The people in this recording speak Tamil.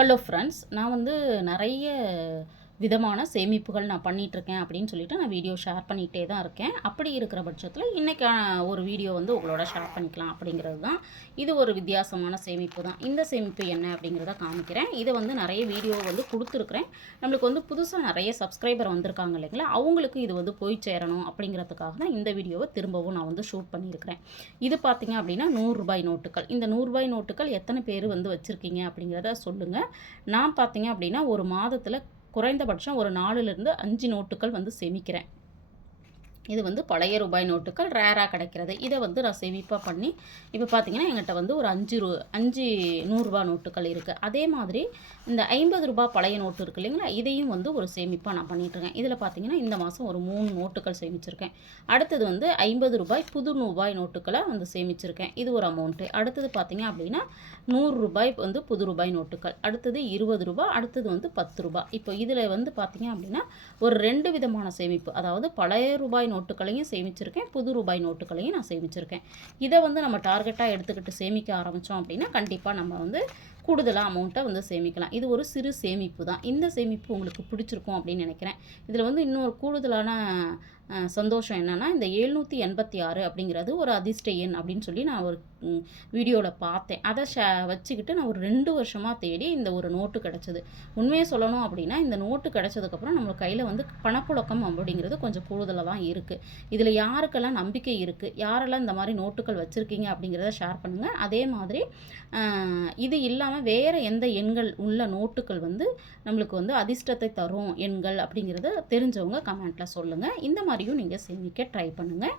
ஹலோ ஃப்ரெண்ட்ஸ், நான் வந்து நிறைய விதமான சேமிப்புகள் நான் பண்ணிகிட்ருக்கேன் அப்படின்னு சொல்லிட்டு நான் வீடியோ ஷேர் பண்ணிகிட்டே தான் இருக்கேன். அப்படி இருக்கிற பட்சத்தில் இன்றைக்கான ஒரு வீடியோ வந்து உங்களோட ஷேர் பண்ணிக்கலாம் அப்படிங்கிறது தான். இது ஒரு வித்தியாசமான சேமிப்பு தான். இந்த சேமிப்பு என்ன அப்படிங்கிறத காமிக்கிறேன். இதை வந்து நிறைய வீடியோ வந்து கொடுத்துருக்குறேன். நம்மளுக்கு வந்து புதுசாக நிறைய சப்ஸ்கிரைபர் வந்திருக்காங்க இல்லைங்களா, அவங்களுக்கு இது வந்து போய் சேரணும் அப்படிங்கிறதுக்காக தான் இந்த வீடியோவை திரும்பவும் நான் வந்து ஷூட் பண்ணியிருக்கிறேன். இது பார்த்திங்க அப்படின்னா 100 ரூபாய் நோட்டுகள். இந்த 100 ரூபாய் நோட்டுகள் எத்தனை பேர் வந்து வச்சுருக்கீங்க அப்படிங்கிறத சொல்லுங்கள். நான் பார்த்திங்க அப்படின்னா ஒரு மாதத்தில் குறைந்தபட்சம் ஒரு 4லிருந்து 5 நோட்டுகள் வந்து சேமிக்கிறேன். இது வந்து பழைய ரூபாய் நோட்டுகள் ரேராக கிடைக்கிறது. இதை வந்து நான் சேமிப்பாக பண்ணி இப்போ பார்த்தீங்கன்னா என்கிட்ட வந்து ஒரு 5 100 நோட்டுகள் இருக்குது. அதே மாதிரி இந்த 50 ரூபாய் பழைய நோட்டு இருக்குது இல்லைங்களா, இதையும் வந்து ஒரு சேமிப்பாக நான் பண்ணிகிட்ருக்கேன். இதில் பார்த்தீங்கன்னா இந்த மாதம் ஒரு 3 நோட்டுகள் சேமிச்சிருக்கேன். அடுத்தது வந்து 50 ரூபாய் புது ரூபாய் நோட்டுகளை வந்து சேமிச்சிருக்கேன். இது ஒரு அமௌண்ட்டு. அடுத்தது பார்த்தீங்க அப்படின்னா 100 ரூபாய் வந்து புது ரூபாய் நோட்டுகள். அடுத்தது 20 ரூபாய், அடுத்தது வந்து 10 ரூபாய். இப்போ இதில் வந்து பார்த்தீங்க அப்படின்னா ஒரு 2 விதமான சேமிப்பு, அதாவது பழைய ரூபாய் நோட்டுகளையும் சேமிச்சிருக்கேன், புது ரூபாய் நோட்டுகளையும் நான் சேமிச்சிருக்கேன். இதை வந்து நம்ம டார்கெட்டாக எடுத்துக்கிட்டு சேமிக்க ஆரம்பித்தோம் அப்படின்னா கண்டிப்பாக நம்ம வந்து கூடுதலாக அமௌண்ட்டை வந்து சேமிக்கலாம். இது ஒரு சிறு சேமிப்பு தான். இந்த சேமிப்பு உங்களுக்கு பிடிச்சிருக்கும் அப்படின்னு நினைக்கிறேன். இதில் வந்து இன்னொரு கூடுதலான சந்தோஷம் என்னென்னா, இந்த 786 அப்படிங்கிறது ஒரு அதிர்ஷ்ட எண் அப்படின்னு சொல்லி நான் ஒரு வீடியோவில் பார்த்தேன். அதை வச்சுக்கிட்டு நான் ஒரு 2 வருஷமாக தேடி இந்த ஒரு நோட்டு கிடச்சிது. உண்மையை சொல்லணும் அப்படின்னா இந்த நோட்டு கிடச்சதுக்கப்புறம் நம்ம கையில் வந்து பணப்புழக்கம் அப்படிங்கிறது கொஞ்சம் கூடுதலாக தான் இருக்குது. இதில் யாருக்கெல்லாம் நம்பிக்கை இருக்குது, யாரெல்லாம் இந்த மாதிரி நோட்டுகள் வச்சுருக்கீங்க அப்படிங்கிறத ஷேர் பண்ணுங்கள். அதே மாதிரி இது இல்லாமல் வேறு எந்த எண்கள் உள்ள நோட்டுகள் வந்து நம்மளுக்கு வந்து அதிர்ஷ்டத்தை தரும் எண்கள் அப்படிங்கிறத தெரிஞ்சவங்க கமெண்ட்டில் சொல்லுங்கள். இந்த மாதிரியும் நீங்கள் சேமிக்க ட்ரை பண்ணுங்கள்.